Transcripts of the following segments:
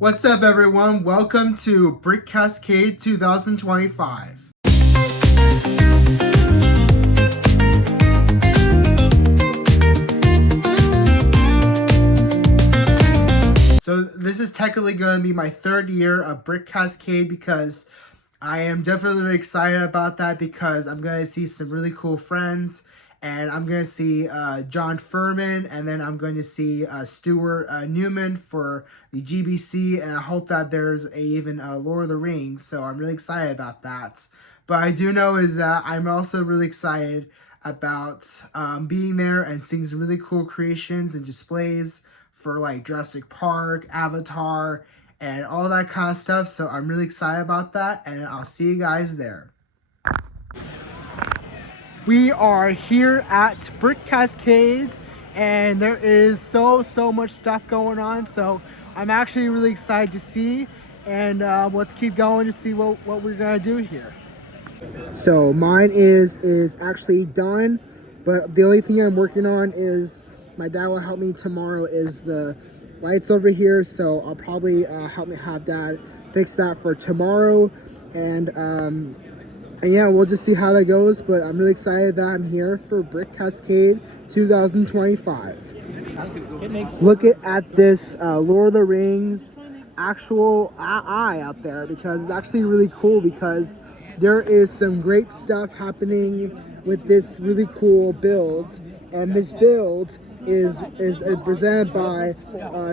What's up, everyone? Welcome to Brick Cascade 2025. So this is technically going to be my third year of Brick Cascade because I am definitely really excited about that because I'm going to see some really cool friends, and I'm going to see John Furman, and then I'm going to see Stuart Newman for the GBC, and I hope that there's even Lord of the Rings, so I'm really excited about that. But I do know is that I'm also really excited about being there and seeing some really cool creations and displays for like Jurassic Park, Avatar, and all that kind of stuff. So I'm really excited about that, and I'll see you guys there. We are here at Brick Cascade, and there is so much stuff going on. So I'm actually really excited to see, and let's keep going to see what we're gonna do here. So mine is actually done, but the only thing I'm working on is my dad will help me tomorrow is the lights over here, so I'll probably help me have dad fix that for tomorrow, and yeah, we'll just see how that goes. But I'm really excited that I'm here for Brick Cascade 2025. Look at this Lord of the Rings actual eye out there, because it's actually really cool because there is some great stuff happening with this really cool build, and this build is presented by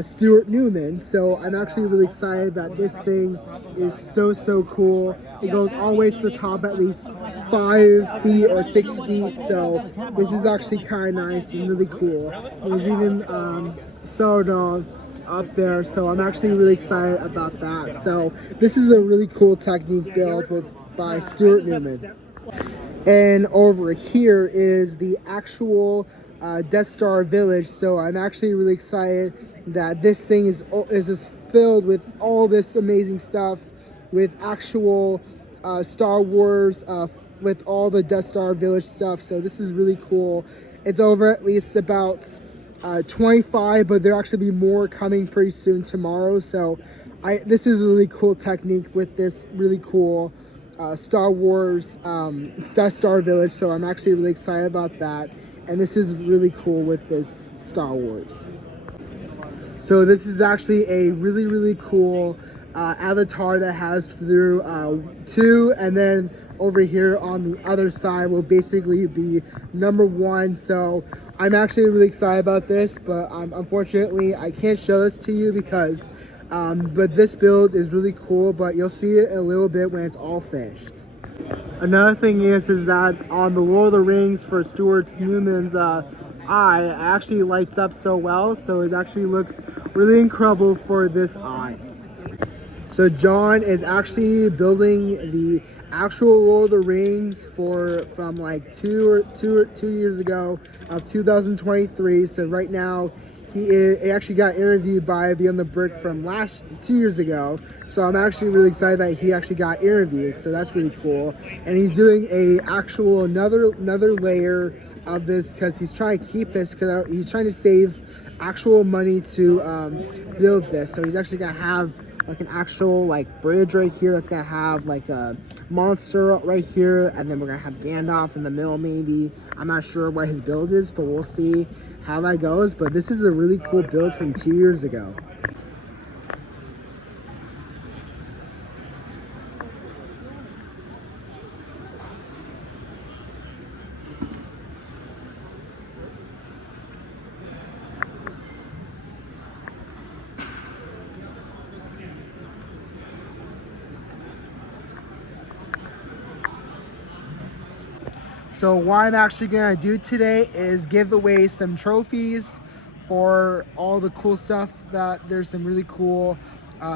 Stuart Newman. So I'm actually really excited that this thing is so cool. It goes all the way to the top, at least 5 feet or 6 feet. So this is actually kind of nice and really cool. There's even soda up there, so I'm actually really excited about that. So this is a really cool technique build by Stuart Newman. And over here is the actual Death Star Village. So I'm actually really excited that this thing is just filled with all this amazing stuff, with actual Star Wars, with all the Death Star Village stuff. So this is really cool. It's over at least about 25, but there'll actually be more coming pretty soon tomorrow. So this is a really cool technique with this really cool Star Wars Death Star Village. So I'm actually really excited about that, and this is really cool with this Star Wars. So this is actually a really cool avatar that has through 2, and then over here on the other side will basically be number 1. So I'm actually really excited about this, but unfortunately I can't show this to you because but this build is really cool, but you'll see it in a little bit when it's all finished. Another thing is that on the Lord of the Rings for Stuart Newman's eye, it actually lights up so well, so it actually looks really incredible for this eye. So John is actually building the actual Lord of the Rings from like two years ago of 2023. So right now he actually got interviewed by Beyond the Brick from 2 years ago. So I'm actually really excited that he actually got interviewed. So that's really cool. And he's doing another layer of this because he's trying to keep this, because he's trying to save actual money to build this. So he's actually gonna have like an actual like bridge right here that's gonna have like a monster right here, and then we're gonna have Gandalf in the middle maybe. I'm not sure what his build is, but we'll see how that goes. But this is a really cool build from 2 years ago. So what I'm actually gonna do today is give away some trophies for all the cool stuff. That there's some really cool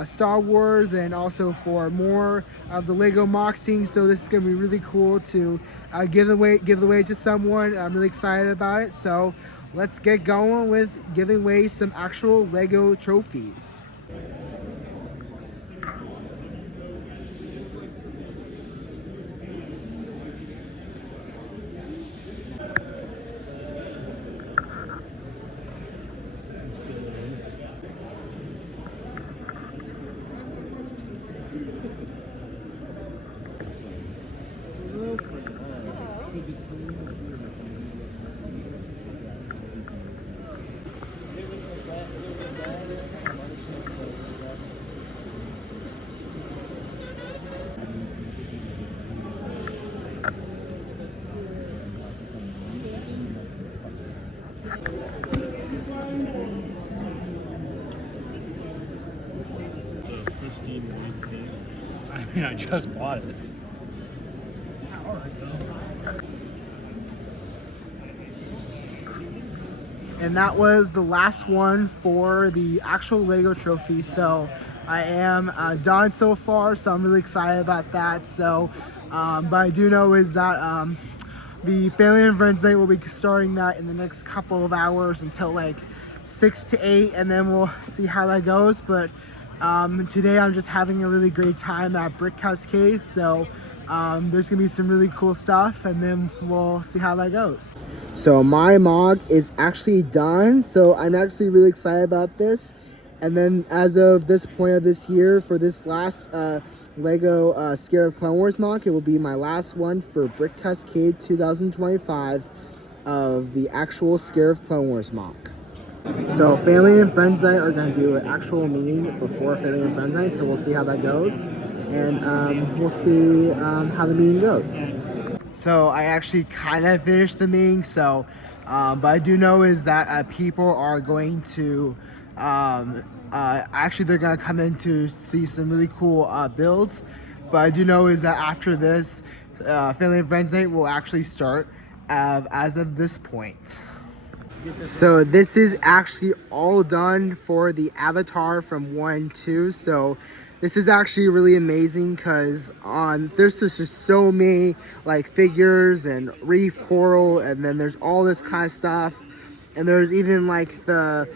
Star Wars, and also for more of the Lego moc.And. So this is gonna be really cool to give away to someone. I'm really excited about it. So let's get going with giving away some actual Lego trophies. I mean, I just bought it. And that was the last one for the actual Lego trophy. So I am done so far, so I'm really excited about that. So, but I do know is that the Family and Friends Night will be starting that in the next couple of hours until like 6 to 8, and then we'll see how that goes. But today I'm just having a really great time at Brick Cascade. So there's gonna be some really cool stuff, and then we'll see how that goes. So my MOG is actually done, so I'm actually really excited about this. And then as of this point of this year, for this last Lego Scare of Clone Wars MOG, it will be my last one for Brick Cascade 2025 of the actual Scare of Clone Wars MOG. So Family and Friends Night are going to do an actual meeting before Family and Friends Night, so we'll see how that goes. And we'll see how the meeting goes. So I actually kind of finished the meeting, so but I do know is that people are going to actually they're gonna come in to see some really cool builds. But I do know is that after this Family and Friends Night will actually start as of this point. So this is actually all done for the avatar from 1 and 2. So this is actually really amazing because there's just so many like figures and reef coral, and then there's all this kind of stuff, and there's even like the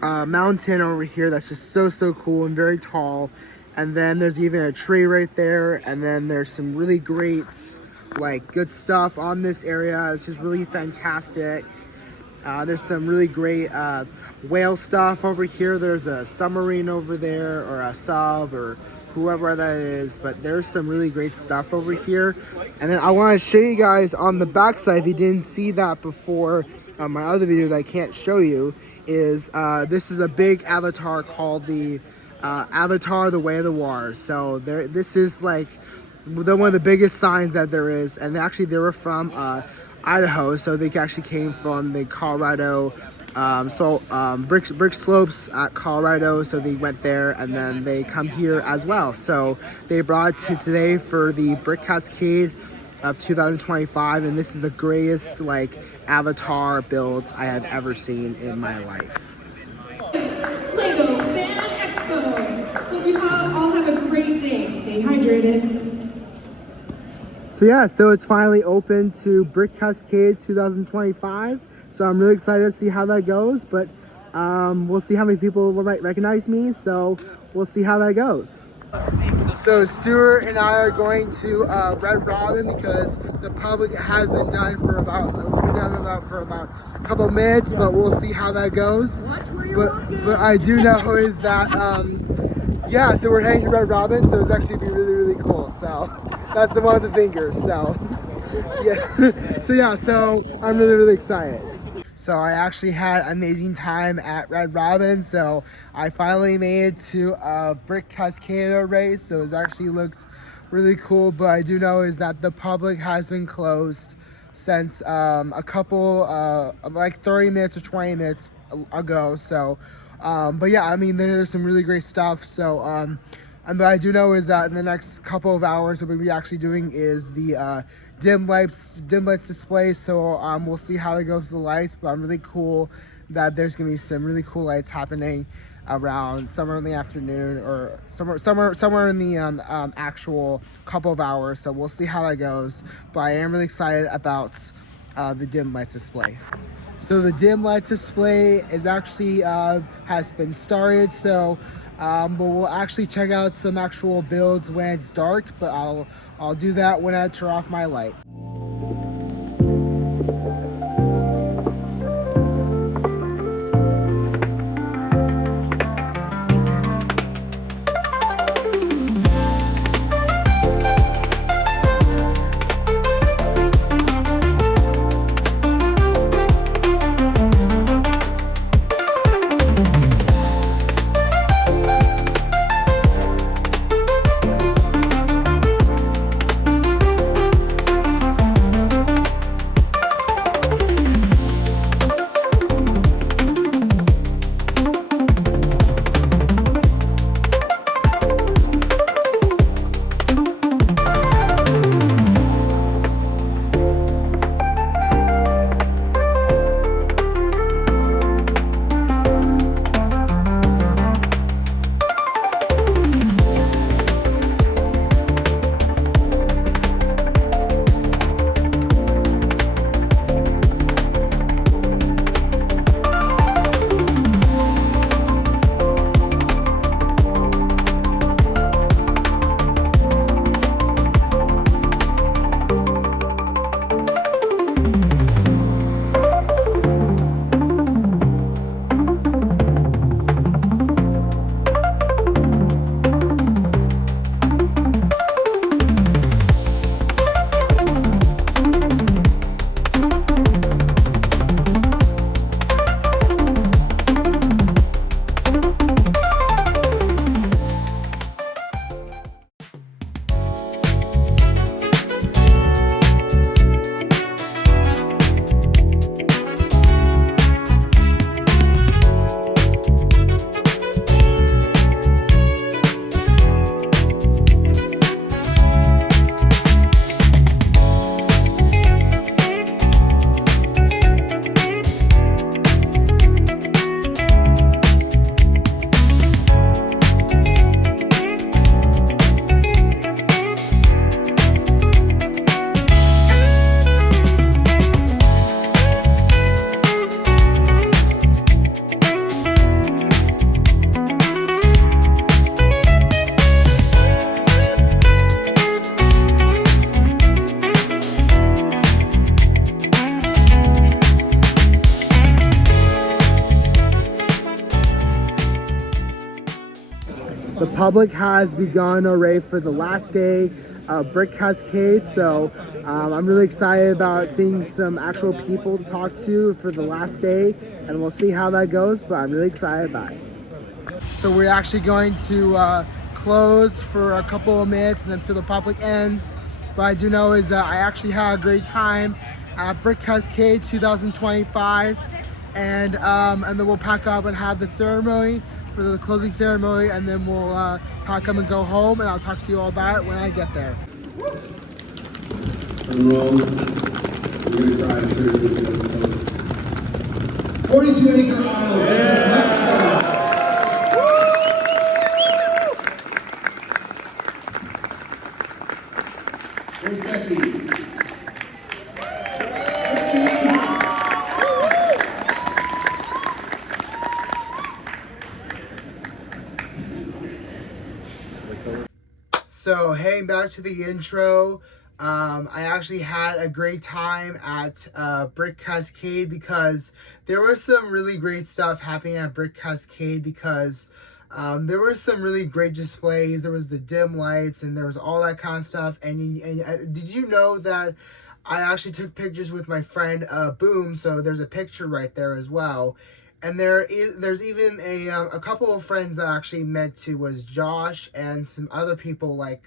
mountain over here that's just so cool and very tall, and then there's even a tree right there, and then there's some really great like good stuff on this area. It's just really fantastic. There's some really great whale stuff over here. There's a submarine over there, or a sub, or whoever that is, but there's some really great stuff over here. And then I want to show you guys on the backside, if you didn't see that before my other video that I can't show you, is this is a big avatar called the Avatar the Way of the Water. So this is like one of the biggest signs that there is, and actually they were from Idaho, so they actually came from the Colorado brick slopes at Colorado, so they went there and then they come here as well. So they brought it to today for the Brick Cascade of 2025, and this is the greatest like avatar builds I have ever seen in my life. Lego Fan Expo. Hope you all have a great day. Stay hydrated. So yeah, so it's finally open to Brick Cascade 2025. So I'm really excited to see how that goes, but we'll see how many people will recognize me. So we'll see how that goes. So Stuart and I are going to Red Robin because the public has been done for about a couple of minutes, but we'll see how that goes. But I do know is that yeah, so we're heading to Red Robin, so it's actually be really cool. So that's the one with the fingers. So yeah, so I'm really excited. So I actually had an amazing time at Red Robin. So I finally made it to a Brick Cascade race. So it actually looks really cool. But I do know is that the public has been closed since a couple like 30 minutes or 20 minutes ago. So but yeah, I mean there's some really great stuff. So but I do know is that in the next couple of hours what we'll be actually doing is the dim lights display. So we'll see how it goes with the lights, but I'm really cool that there's gonna be some really cool lights happening around somewhere in the afternoon, or somewhere in the actual couple of hours. So we'll see how that goes, but I am really excited about the dim lights display. So the dim lights display is actually has been started. So but we'll actually check out some actual builds when it's dark, but I'll do that when I turn off my light. the public has begun already for the last day of Brick Cascade. So I'm really excited about seeing some actual people to talk to for the last day, and we'll see how that goes, but I'm really excited about it. So we're actually going to close for a couple of minutes and then till the public ends. But I do know is that I actually had a great time at Brick Cascade 2025, and then we'll pack up and have the ceremony for the closing ceremony, and then we'll pack up and go home, and I'll talk to you all about it when I get there. We're gonna cry seriously. 42 acre aisle. Yeah. Where's Becky? So heading back to the intro, I actually had a great time at Brick Cascade because there was some really great stuff happening at Brick Cascade because there was some really great displays. There was the dim lights and there was all that kind of stuff. And did you know that I actually took pictures with my friend Boom? So there's a picture right there as well. And there's even a couple of friends that I actually met too, was Josh and some other people like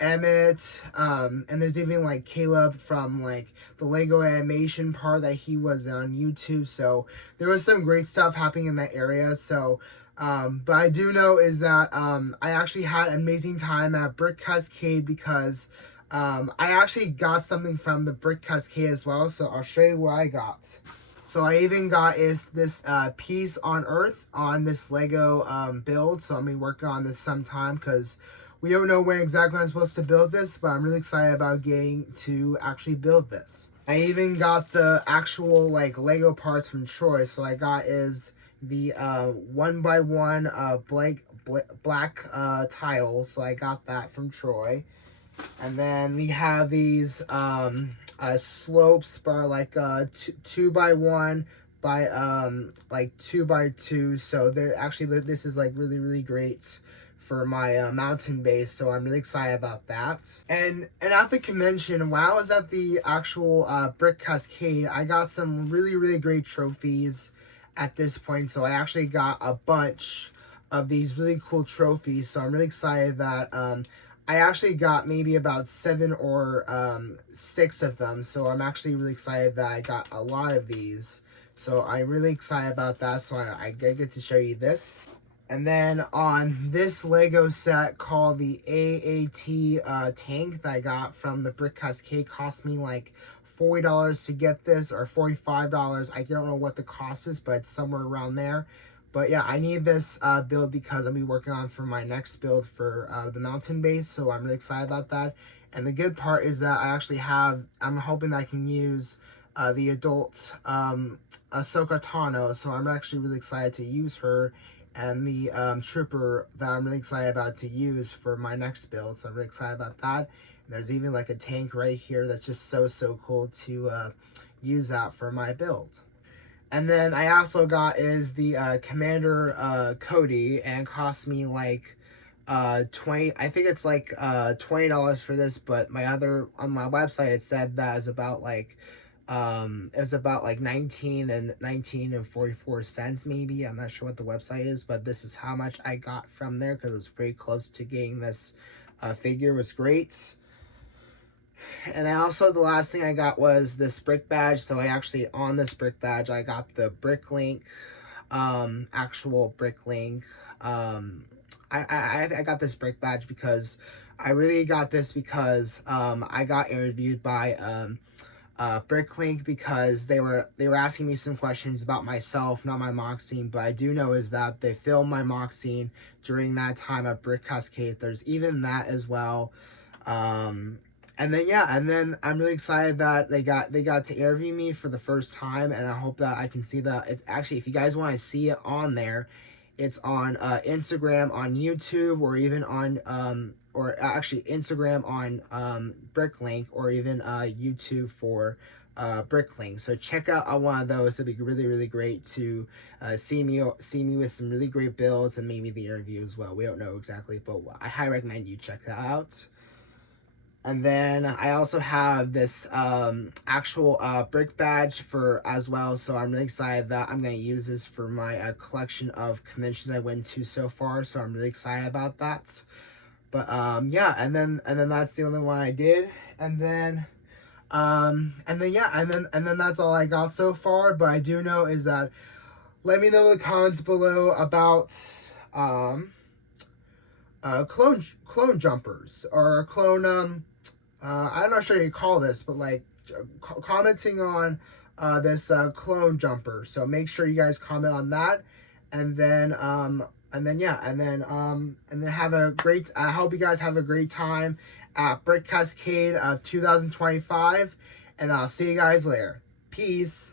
Emmett, and there's even like Caleb from like the Lego animation part that he was on YouTube. So there was some great stuff happening in that area. So but I do know is that I actually had an amazing time at Brick Cascade because I actually got something from the Brick Cascade as well. So I'll show you what I got. So I even got this piece on Earth on this Lego build. So I'm going to be working on this sometime because we don't know when exactly I'm supposed to build this, but I'm really excited about getting to actually build this. I even got the actual like Lego parts from Troy. So I got is the 1x1 black tile. So I got that from Troy. And then we have these slopes by like 2x1 by like 2x2. So they're actually, this is like really great for my mountain base, so I'm really excited about that. And at the convention, when I was at the actual Brick Cascade, I got some really great trophies at this point. So I actually got a bunch of these really cool trophies, so I'm really excited that I actually got maybe about 7 or 6 of them. So I'm actually really excited that I got a lot of these. So I'm really excited about that. So I get to show you this. And then on this Lego set called the AAT tank that I got from the Brick Cascade, cost me like $40 to get this, or $45. I don't know what the cost is, but it's somewhere around there. But yeah, I need this build because I'll be working on for my next build for the mountain base. So I'm really excited about that. And the good part is that I actually I'm hoping that I can use the adult Ahsoka Tano. So I'm actually really excited to use her, and the trooper that I'm really excited about to use for my next build. So I'm really excited about that. And there's even like a tank right here that's just so cool to use that for my build. And then I also got is the Commander Cody, and cost me like 20, I think it's like $20 for this, but on my website it said that is about like it was about like 19 and 44 cents maybe. I'm not sure what the website is, but this is how much I got from there because it was pretty close to getting this figure. It was great. And then also the last thing I got was this brick badge. So I actually, on this brick badge, I got the Bricklink, actual Bricklink. I got this brick badge because I really got this because I got interviewed by Bricklink because they were asking me some questions about myself, not my mock scene. But I do know is that they filmed my mock scene during that time at Brick Cascade. There's even that as well. And then I'm really excited that they got to interview me for the first time, and I hope that I can see that. It's actually, if you guys want to see it on there, it's on Instagram, on YouTube, or even on or actually Instagram on Bricklink, or even YouTube for Brickling. So check out one of those. It'd be really, really great to see me with some really great builds and maybe the interview as well. We don't know exactly, but I highly recommend you check that out. And then I also have this actual brick badge for as well. So I'm really excited that I'm going to use this for my collection of conventions I went to so far. So I'm really excited about that. But yeah, and then that's the only one I did. And then that's all I got so far. But I do know is that let me know in the comments below about clone jumpers or clone I'm not sure what you call this, but like commenting on this clone jumper. So make sure you guys comment on that, and then have a great. I hope you guys have a great time at Brick Cascade of 2025, and I'll see you guys later. Peace.